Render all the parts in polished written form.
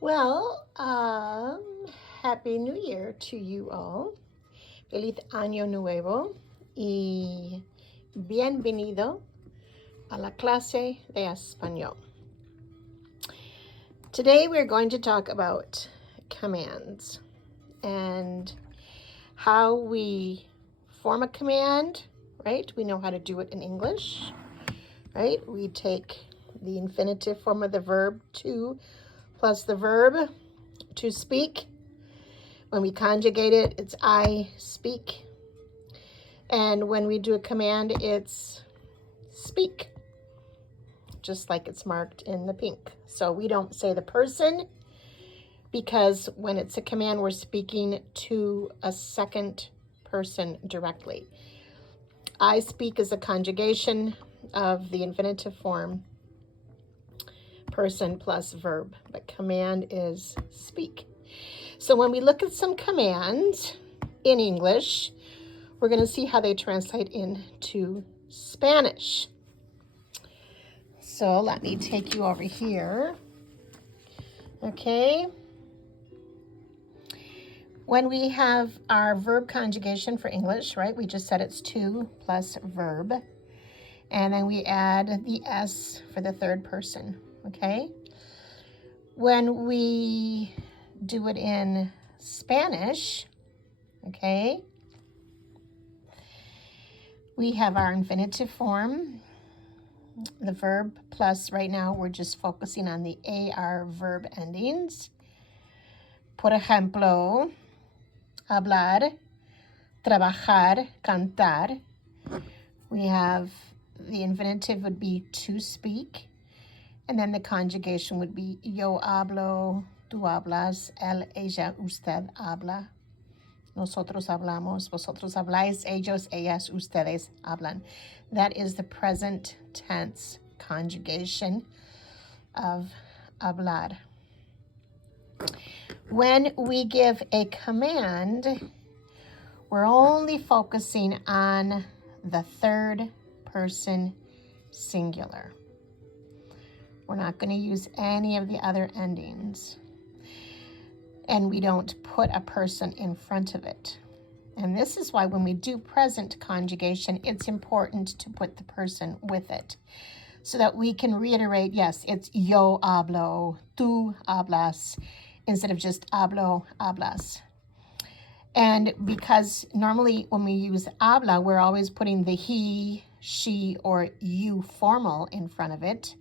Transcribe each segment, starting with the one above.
Well, Happy New Year to you all. Feliz Año Nuevo y bienvenido a la clase de español. Today we're going to talk about commands and how we form a command, right? We know how to do it in English, right? We take the infinitive form of the verb to plus the verb to speak. When we conjugate it, it's I speak. And when we do a command, it's speak, just like it's marked in the pink. So we don't say the person because when it's a command, we're speaking to a second person directly. I speak is a conjugation of the infinitive form person plus verb, but command is speak. So when we look at some commands in English, we're going to see how they translate into Spanish. So let me take you over here. Okay. When we have our verb conjugation for English, right, we just said it's to plus verb. And then we add the S for the third person, okay? When we do it in Spanish, okay, we have our infinitive form, the verb plus, right now we're just focusing on the AR verb endings. Por ejemplo, hablar, trabajar, cantar. We have the infinitive would be to speak, and then the conjugation would be yo hablo, tú hablas, él, ella, usted habla. Nosotros hablamos, vosotros habláis, ellos, ellas, ustedes hablan. That is the present tense conjugation of hablar. When we give a command, we're only focusing on the third person singular. We're not going to use any of the other endings. And we don't put a person in front of it. And this is why when we do present conjugation, it's important to put the person with it so that we can reiterate, yes, it's yo hablo, tú hablas, instead of just hablo, hablas. And because normally when we use habla, we're always putting the he, she, or you formal in front of it.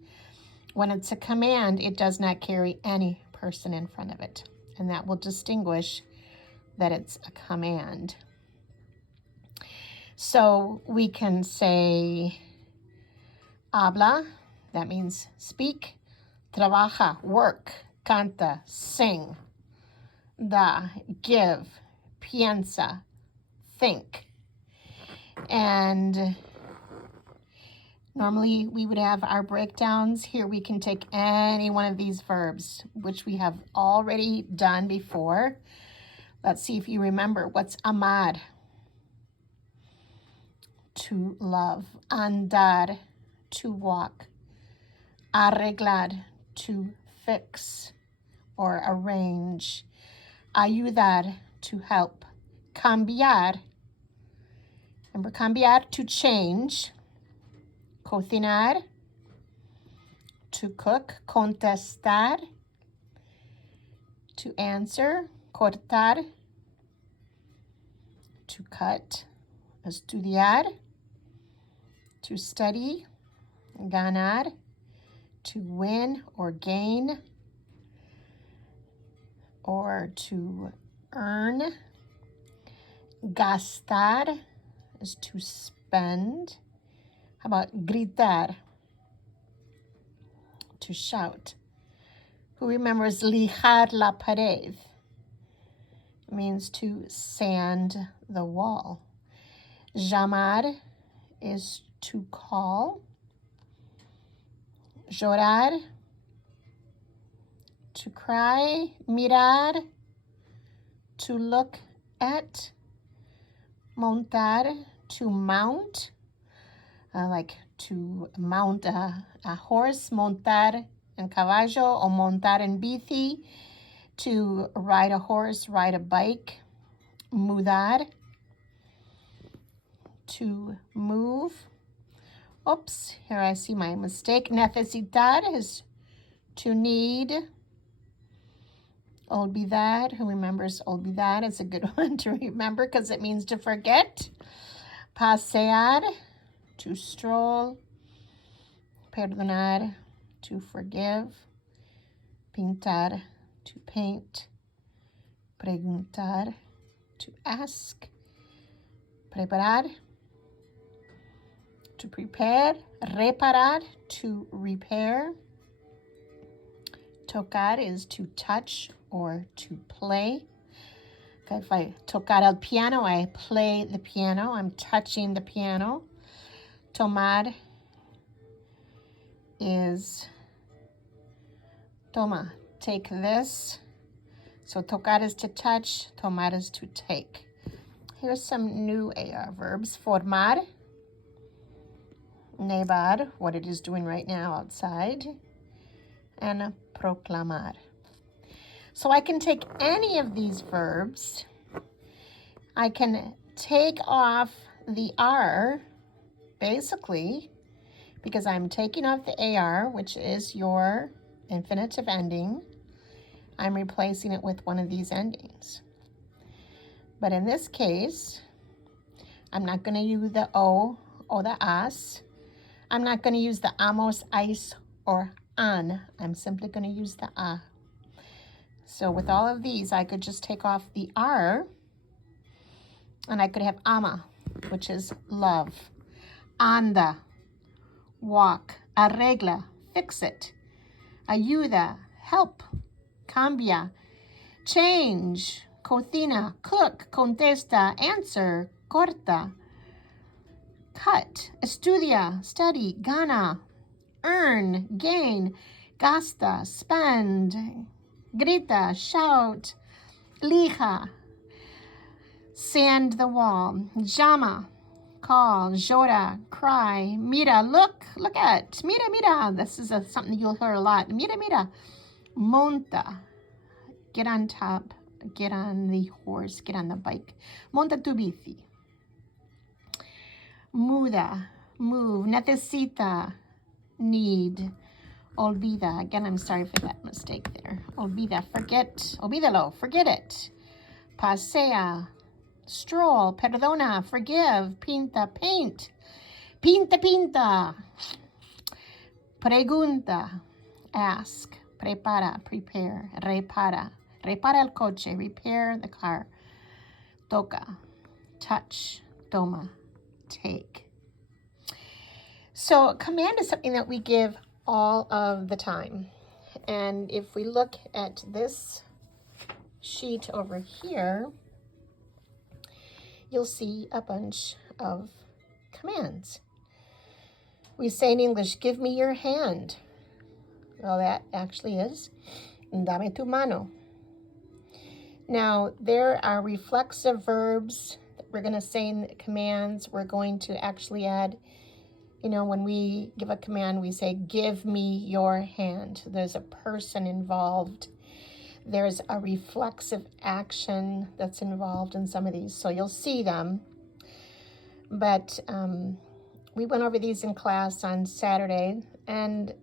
When it's a command, it does not carry any person in front of it. And that will distinguish that it's a command. So we can say habla, that means speak, trabaja, work, canta, sing, da, give, piensa, think. And normally we would have our breakdowns. Here we can take any one of these verbs, which we have already done before. Let's see if you remember. What's amar? To love. Andar, to walk. Arreglar, to fix or arrange. Ayudar, to help. Cambiar, remember cambiar, to change. Cocinar, to cook. Contestar, to answer. Cortar, to cut. Estudiar, to study. Ganar, to win or gain or to earn. Gastar is to spend. How about gritar? To shout. Who remembers lijar la pared? It means to sand the wall. Llamar is to call. Llorar, to cry. Mirar, to look at. Montar, to mount. Like to mount a horse, montar en caballo, o montar en bici. To ride a horse, ride a bike. Mudar. To move. Oops, here I see my mistake. Necesitar is to need. Olvidar, who remembers olvidar? It's a good one to remember because it means to forget. Pasear, to stroll. Perdonar, to forgive. Pintar, to paint. Preguntar, to ask. Preparar, to prepare. Reparar, to repair. Tocar is to touch or to play. Okay, if I tocar el piano, I play the piano. I'm touching the piano. Tomar is toma, take this. So tocar is to touch, tomar is to take. Here's some new AR verbs. Formar, nevar, what it is doing right now outside, and proclamar. So I can take any of these verbs. I can take off the R, basically, because I'm taking off the AR, which is your infinitive ending. I'm replacing it with one of these endings. But in this case, I'm not going to use the O or the as. I'm not going to use the amos, ice, or an. I'm simply going to use the a. So with all of these, I could just take off the R, and I could have ama, which is love. Anda, walk. Arregla, fix it. Ayuda, help. Cambia, change. Cocina, cook. Contesta, answer. Corta, cut. Estudia, study. Gana, earn, gain. Gasta, spend. Grita, shout. Lija, sand the wall. Llama, call. Llora, cry. Mira, look at. Mira. This is something you'll hear a lot. Mira. Monta, get on top. Get on the horse. Get on the bike. Monta tu bici. Muda, move. Necesita, need. Olvida, again, I'm sorry for that mistake there. Olvida, forget. Olvídalo, forget it. Pasea, stroll. Perdona, forgive. Pinta, paint. Pinta. Pregunta, ask. Prepara, prepare. Repara el coche, repair the car. Toca, touch. Toma, take. So command is something that we give all of the time. And if we look at this sheet over here, you'll see a bunch of commands. We say in English, give me your hand. Well, that actually is, dame tu mano. Now, there are reflexive verbs that we're going to say in the commands. We're going to actually add, when we give a command, we say, give me your hand. There's a person involved. There's a reflexive action that's involved in some of these. So you'll see them. But we went over these in class on Saturday. And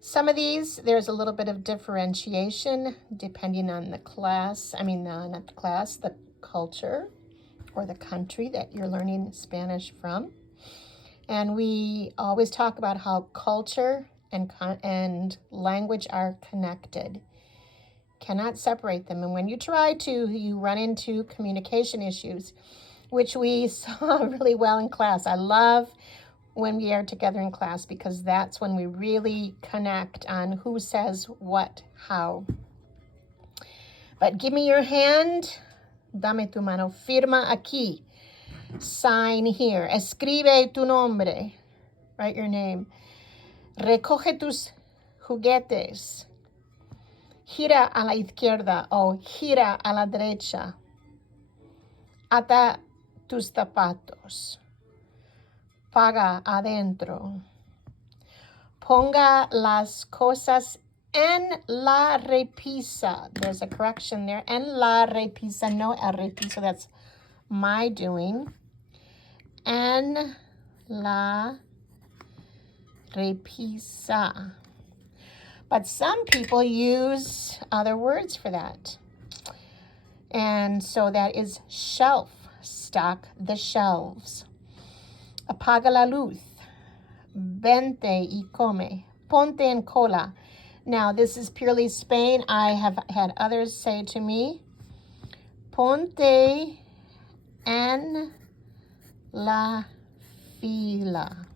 some of these, there's a little bit of differentiation depending on the class. Not the class, the culture or the country that you're learning Spanish from. And we always talk about how culture and language are connected. Cannot separate them. And when you try to, you run into communication issues, which we saw really well in class. I love when we are together in class because that's when we really connect on who says what, how. But give me your hand. Dame tu mano. Firma aquí. Sign here. Escribe tu nombre. Write your name. Recoge tus juguetes. Gira a la izquierda o gira a la derecha. Ata tus zapatos. Paga adentro. Ponga las cosas en la repisa. There's a correction there. En la repisa, no el repiso. That's my doing. En la repisa. But some people use other words for that. And so that is shelf. Stock the shelves. Apaga la luz. Vente y come. Ponte en cola. Now, this is purely Spain. I have had others say to me, ponte en la fila.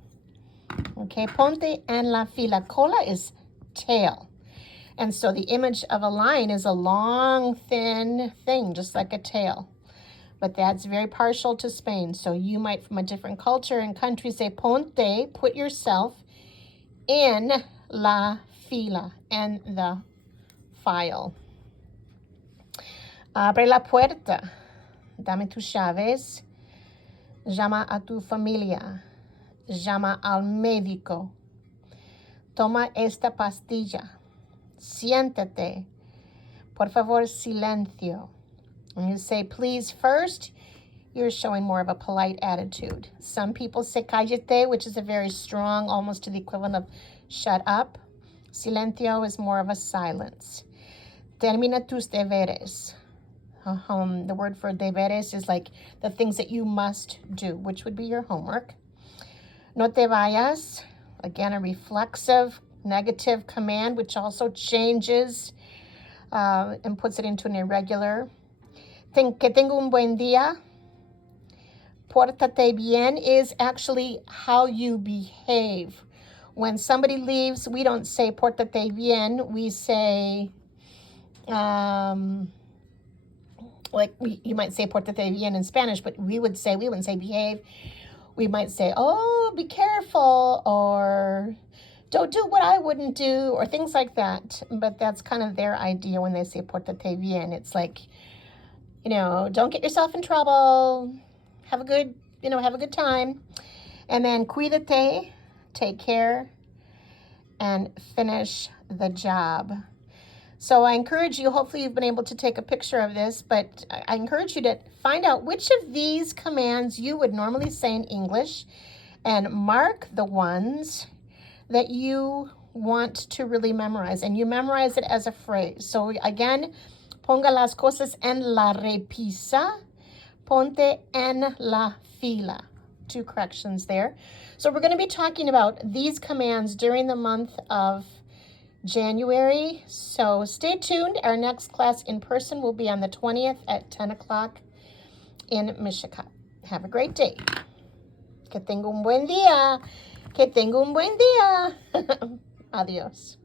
Okay, ponte en la fila. Cola is tail. And so the image of a lion is a long, thin thing, just like a tail. But that's very partial to Spain. So you might, from a different culture and country, say ponte, put yourself in la fila, and the file. Abre la puerta. Dame tus llaves. Llama a tu familia. Llama al médico. Toma esta pastilla. Siéntate. Por favor, silencio. When you say please first, you're showing more of a polite attitude. Some people say cállate, which is a very strong, almost to the equivalent of shut up. Silencio is more of a silence. Termina tus deberes. The word for deberes is like the things that you must do, which would be your homework. No te vayas. Again, a reflexive, negative command, which also changes and puts it into an irregular. Que tengo un buen día. Pórtate bien is actually how you behave. When somebody leaves, we don't say pórtate bien. We say, you might say pórtate bien in Spanish, but we wouldn't say behave. We might say, oh, be careful, or don't do what I wouldn't do, or things like that. But that's kind of their idea when they say pórtate bien. It's like, don't get yourself in trouble. Have a good time. And then cuídate, take care, and finish the job. So I encourage you, hopefully you've been able to take a picture of this, but I encourage you to find out which of these commands you would normally say in English and mark the ones that you want to really memorize. And you memorize it as a phrase. So again, ponga las cosas en la repisa. Ponte en la fila. 2 corrections there. So we're going to be talking about these commands during the month of January. So stay tuned. Our next class in person will be on the 20th at 10 o'clock in Michigan. Have a great day. Que tenga un buen día. Que tenga un buen día. Adios.